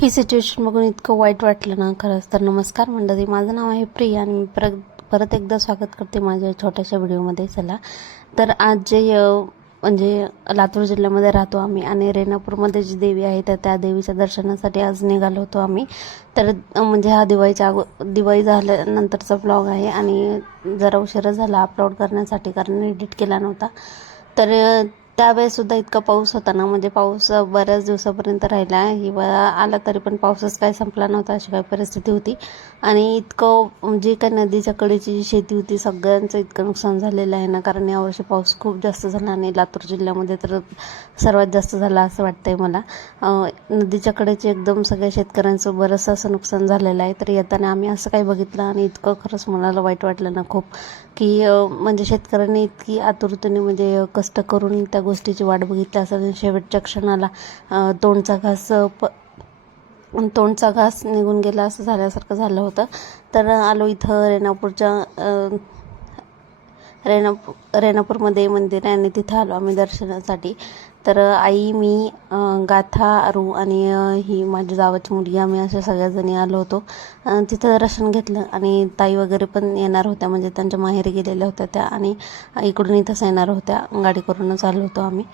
ही situation बघून इतकं वाईट वाटलं ना खरंच. तर नमस्कार मंडळी माझं नाव आहे प्रिया आणि मी परत परत एकदा स्वागत करते माझ्या छोट्याशा व्हिडिओमध्ये चला. तर आज जे म्हणजे लातूर जिल्ह्यामध्ये राहतो आम्ही आणि रेणापूरमध्ये जी देवी आहे तर त्या देवीच्या दर्शनासाठी आज निघालो होतो आम्ही. तर म्हणजे हा दिवाळीच्या अगो दिवाळी झाल्यानंतरचा ब्लॉग आहे आणि जरा उशिरा झाला अपलोड करण्यासाठी कारण एडिट केला नव्हता. तर अ, त्यावेळेस सुद्धा इतका पाऊस होता ना म्हणजे पाऊस बऱ्याच दिवसापर्यंत राहिला हिवाळा आला तरी पण पाऊसच काय संपला नव्हता अशी काही परिस्थिती होती. आणि इतकं म्हणजे जे काही नदीच्या कडेची जी शेती होती सगळ्यांचं इतकं नुकसान झालेलं आहे ना. कारण यावर्षी पाऊस खूप जास्त झाला आणि लातूर जिल्ह्यामध्ये तर सर्वात जास्त झाला असं वाटतंय मला. नदीच्या कडेचे एकदम सगळ्या शेतकऱ्यांचं बरंचसं असं नुकसान झालेलं आहे. तर येताना आम्ही असं काही बघितलं आणि इतकं खरंच मनाला वाईट वाटलं ना खूप. की म्हणजे शेतकऱ्यांनी इतकी आतुरतेने म्हणजे कष्ट करून त्या गोष्टीची वाट बघितली असेल शेवटच्या क्षणाला तोंडचा घास प तोंडचा घास निघून गेला असं झाल्यासारखं झालं होतं. तर आलो इथं रेणापूरच्या रेणापू रेणापूरमध्ये मंदिर आहे आणि तिथं आलो आम्ही दर्शनासाठी. तर आई मी गाथा अरू आणि ही माझी जावाची मुलगी आम्ही अशा सगळ्याजणी आलो होतो. तिथं दर्शन घेतलं आणि ताई वगैरे पण येणार होत्या म्हणजे त्यांच्या माहेरी गेलेल्या होत्या त्या आणि इकडून इथंच येणार होत्या. गाडी करूनच आलो होतो आम्ही.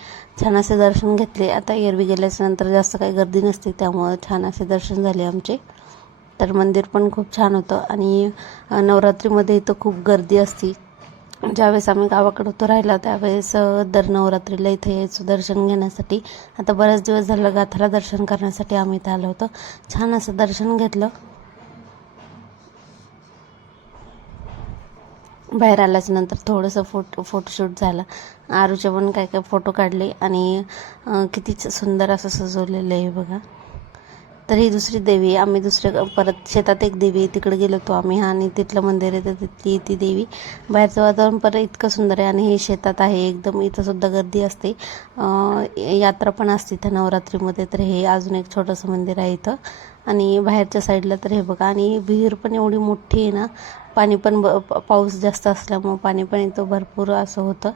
छान असे दर्शन घेतले. आता एरवी गेल्याच्यानंतर जास्त काही गर्दी नसते त्यामुळं छान असे दर्शन झाले आमचे. तर मंदिर पण खूप छान होतं आणि नवरात्रीमध्ये इथं खूप गर्दी असते. ज्यावेळेस आम्ही गावाकडे होतो राहिला त्यावेळेस दर नवरात्रीला इथे यायचो दर्शन घेण्यासाठी आता बरेच दिवस झालं गाथाला दर्शन करण्यासाठी आम्ही इथे आलो होतो. छान असं दर्शन घेतलं. बाहेर आल्याच्यानंतर थोडंसं फोटो फोटोशूट झालं. आरूचे पण काय काय फोटो काढले आणि किती सुंदर असं सजवलेलं आहे बघा. तर ही दुसरी देवी आहे. आम्ही दुसऱ्या परत शेतात एक देवी आहे. तिकडे गेलो होतो आम्ही हा आणि तिथलं मंदिर आहे. तर तिथली ती देवी बाहेरचं वातावरण परत इतकं सुंदर आहे आणि हे शेतात आहे. एकदम इथंसुद्धा गर्दी असते. यात्रा पण असते इथं नवरात्रीमध्ये. तर हे अजून एक छोटंसं मंदिर आहे इथं. आणि बाहेरच्या साईडला तर हे बघा. आणि विहीर पण एवढी मोठी आहे ना पाणी पण ब पाऊस जास्त असल्यामुळं पाणी पण इथं भरपूर असं होतं.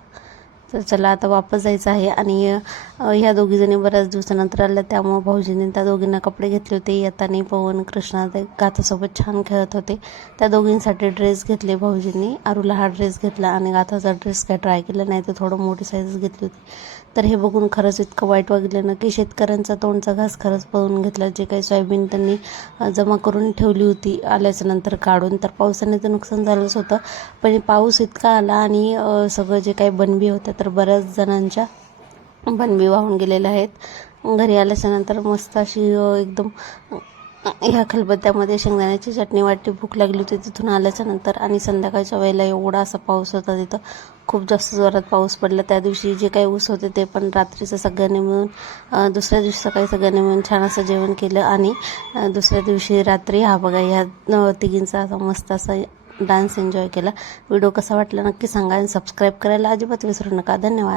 तर चला आता वापस जायचं आहे. आणि ह्या दोघीजणी बऱ्याच दिवसानंतर आल्या. त्यामुळं भाऊजींनी त्या दोघींना कपडे घेतले होते. येताना पवन कृष्णा ते गाथासोबत छान खेळत होते. त्या दोघींसाठी ड्रेस घेतले भाऊजींनी. आरूला हा ड्रेस घेतला आणि गाथाचा ड्रेस काय ट्राय केला नाही तर थोडं मोठी साईज घेतली होती. तर हे बघून खरंच इतकं वाईट वागलं ना की शेतकऱ्यांचा तोंडचा घास खरंच पळून घेतला. जे काही सोयाबीन त्यांनी जमा करून ठेवली होती आल्याच्यानंतर काढून. तर पावसाने तर नुकसान झालंच होतं. पण पाऊस इतका आला आणि सगळं जे काही बनबी होतं तर बऱ्याच जणांच्या बनबी वाहून गेलेल्या आहेत. घरी आल्याच्यानंतर मस्त अशी एकदम ह्या खलबत्त्यामध्ये शेंगदाण्याची चटणी वाटली भूक लागली होती तिथून आल्याच्यानंतर आणि संध्याकाळच्या वेळेला एवढा असा पाऊस होता तिथं. खूप जास्त जोरात पाऊस पडला. त्या दिवशी जे काही ऊस होते ते पण रात्रीचं सगळ्यांनी मिळून दुसऱ्या दिवशी सकाळी सगळ्यांनी मिळून छान असं जेवण केलं आणि दुसऱ्या दिवशी रात्री हा बघा ह्या तिघींचा असा मस्त असा डान्स एन्जॉय केला. व्हिडिओ कसा वाटला नक्की सांगा आणि सबस्क्राईब करायला अजिबात विसरू नका. धन्यवाद.